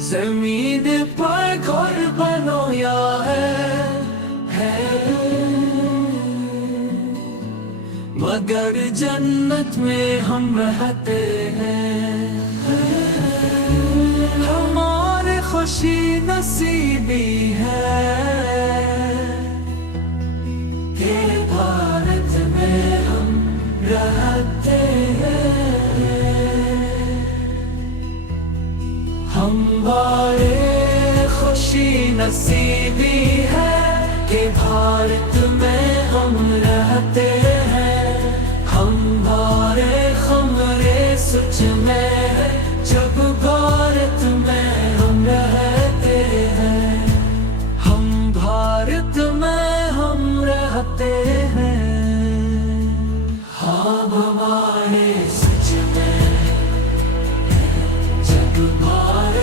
जमीन पर घर बनोया है मगर जन्नत में हम रहते हैं। हमारे खुशी नसीबी है कि भारत में हम रहते हैं। हमारे खुशी नसीबी है कि भारत में हम रहते हैं। हमारे खमरे सुच में जब भारत